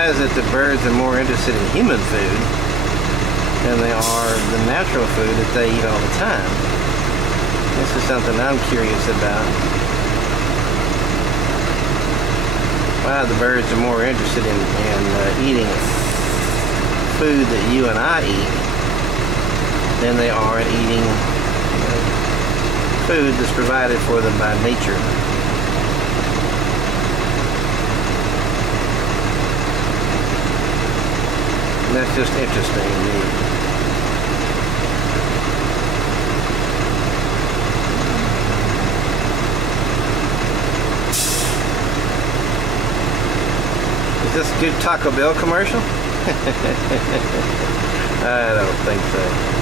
why is it that birds are more interested in human food than they are the natural food that they eat all the time? This is something I'm curious about. Why the birds are more interested in eating food that you and I eat than they are in eating food that's provided for them by nature. And that's just interesting to me. Is this a good Taco Bell commercial? I don't think so.